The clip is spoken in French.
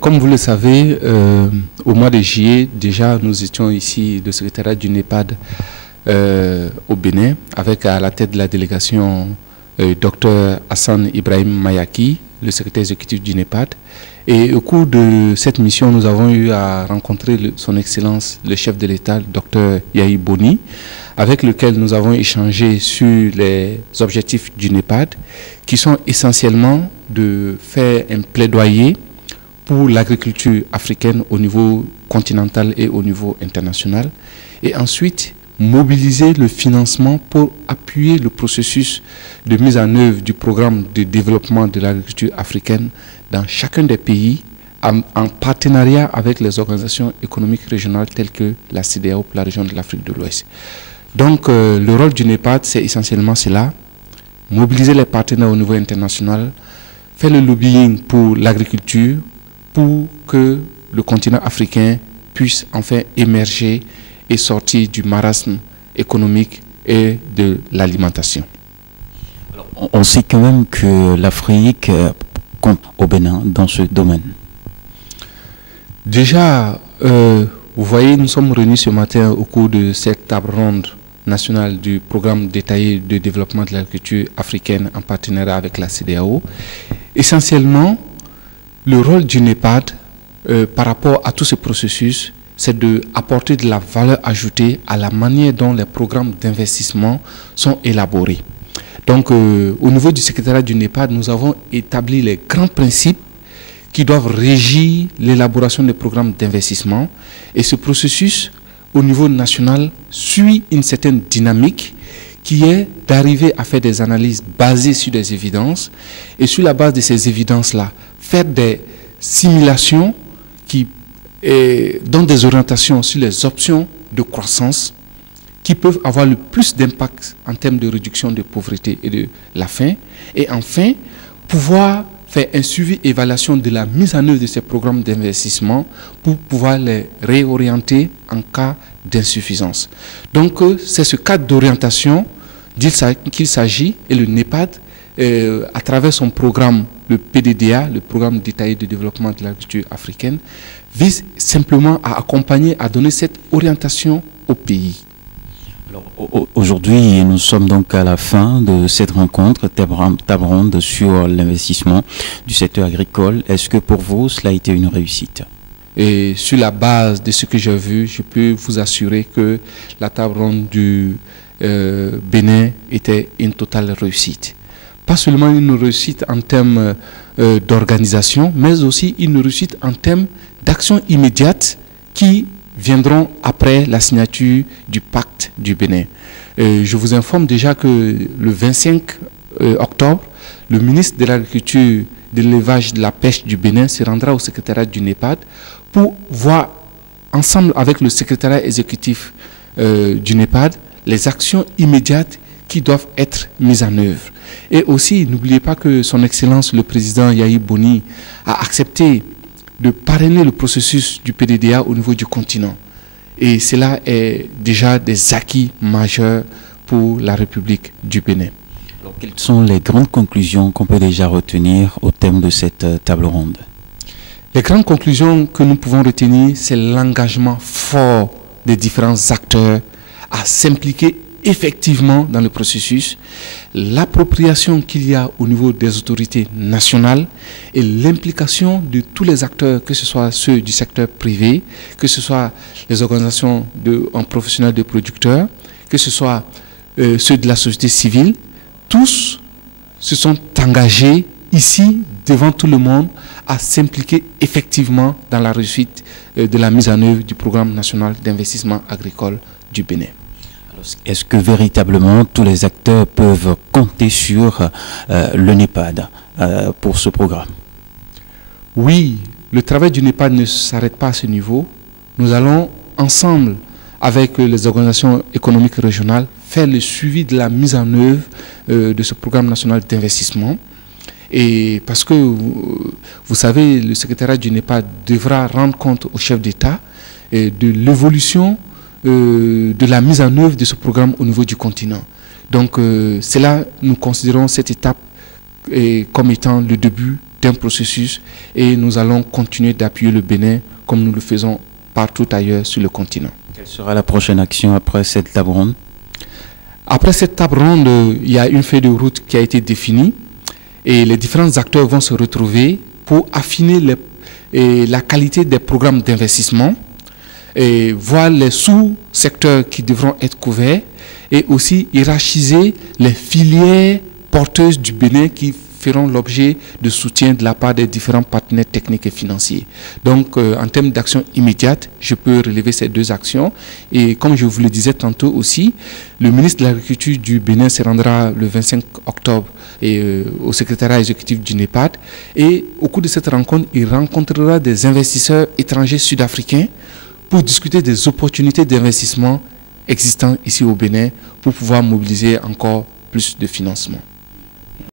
Comme vous le savez, au mois de juillet, déjà, nous étions ici, le secrétariat du NEPAD au Bénin, avec à la tête de la délégation Dr Hassan Ibrahim Mayaki, le secrétaire exécutif du NEPAD. Et au cours de cette mission, nous avons eu à rencontrer son Excellence, le chef de l'État, Dr Yahi Boni, avec lequel nous avons échangé sur les objectifs du NEPAD, qui sont essentiellement de faire un plaidoyer pour l'agriculture africaine au niveau continental et au niveau international, et ensuite mobiliser le financement pour appuyer le processus de mise en œuvre du programme de développement de l'agriculture africaine dans chacun des pays, en partenariat avec les organisations économiques régionales telles que la CEDEAO pour la région de l'Afrique de l'Ouest. Donc le rôle du NEPAD, c'est essentiellement cela: mobiliser les partenaires au niveau international, faire le lobbying pour l'agriculture, pour que le continent africain puisse enfin émerger et sortir du marasme économique et de l'alimentation. On sait quand même que l'Afrique compte au Bénin dans ce domaine. Déjà, vous voyez, nous sommes réunis ce matin au cours de cette table ronde nationale du programme détaillé de développement de l'agriculture africaine en partenariat avec la CEDEAO. Essentiellement, le rôle du NEPAD par rapport à tout ce processus, c'est d'apporter de la valeur ajoutée à la manière dont les programmes d'investissement sont élaborés. Donc, au niveau du secrétariat du NEPAD, nous avons établi les grands principes qui doivent régir l'élaboration des programmes d'investissement. Et ce processus, au niveau national, suit une certaine dynamique qui est d'arriver à faire des analyses basées sur des évidences, et sur la base de ces évidences-là, faire des simulations qui donnent des orientations sur les options de croissance qui peuvent avoir le plus d'impact en termes de réduction de pauvreté et de la faim, et enfin pouvoir faire un suivi et évaluation de la mise en œuvre de ces programmes d'investissement pour pouvoir les réorienter en cas d'insuffisance. Donc c'est ce cadre d'orientation qu'il s'agit, et le NEPAD, à travers son programme, le PDDA, le programme détaillé de développement de l'agriculture africaine, vise simplement à accompagner, à donner cette orientation au pays. Aujourd'hui, nous sommes donc à la fin de cette rencontre, table ronde sur l'investissement du secteur agricole. Est-ce que pour vous, cela a été une réussite? Et sur la base de ce que j'ai vu, je peux vous assurer que la table ronde du Bénin était une totale réussite. Pas seulement une réussite en termes d'organisation, mais aussi une réussite en termes d'action immédiate qui viendront après la signature du pacte du Bénin. Je vous informe déjà que le 25 octobre, le ministre de l'Agriculture, de l'Élevage, de la Pêche du Bénin se rendra au secrétariat du NEPAD pour voir ensemble avec le secrétariat exécutif du NEPAD les actions immédiates qui doivent être mises en œuvre. Et aussi, n'oubliez pas que son Excellence, le président Yahi Boni, a accepté de parrainer le processus du PDDA au niveau du continent. Et cela est déjà des acquis majeurs pour la République du Bénin. Alors, quelles sont les grandes conclusions qu'on peut déjà retenir au thème de cette table ronde? Les grandes conclusions que nous pouvons retenir, c'est l'engagement fort des différents acteurs à s'impliquer effectivement dans le processus, l'appropriation qu'il y a au niveau des autorités nationales et l'implication de tous les acteurs, que ce soit ceux du secteur privé, que ce soit les organisations professionnelles de producteurs, que ce soit ceux de la société civile. Tous se sont engagés ici, devant tout le monde, à s'impliquer effectivement dans la réussite de la mise en œuvre du programme national d'investissement agricole du Bénin. Est-ce que véritablement tous les acteurs peuvent compter sur le NEPAD pour ce programme? Oui, le travail du NEPAD ne s'arrête pas à ce niveau. Nous allons ensemble, avec les organisations économiques régionales, faire le suivi de la mise en œuvre de ce programme national d'investissement. Et parce que, vous savez, le secrétariat du NEPAD devra rendre compte au chef d'État de l'évolution de la mise en œuvre de ce programme au niveau du continent. Donc, c'est là, nous considérons cette étape comme étant le début d'un processus et nous allons continuer d'appuyer le Bénin comme nous le faisons partout ailleurs sur le continent. Quelle sera la prochaine action après cette table ronde? Après cette table ronde, il y a une feuille de route qui a été définie et les différents acteurs vont se retrouver pour affiner la qualité des programmes d'investissement et voir les sous-secteurs qui devront être couverts et aussi hiérarchiser les filières porteuses du Bénin qui feront l'objet de soutien de la part des différents partenaires techniques et financiers. Donc, en termes d'action immédiate, je peux relever ces deux actions. Et comme je vous le disais tantôt aussi, le ministre de l'Agriculture du Bénin se rendra le 25 octobre au secrétariat exécutif du NEPAD. Et au cours de cette rencontre, il rencontrera des investisseurs étrangers sud-africains pour discuter des opportunités d'investissement existants ici au Bénin pour pouvoir mobiliser encore plus de financement.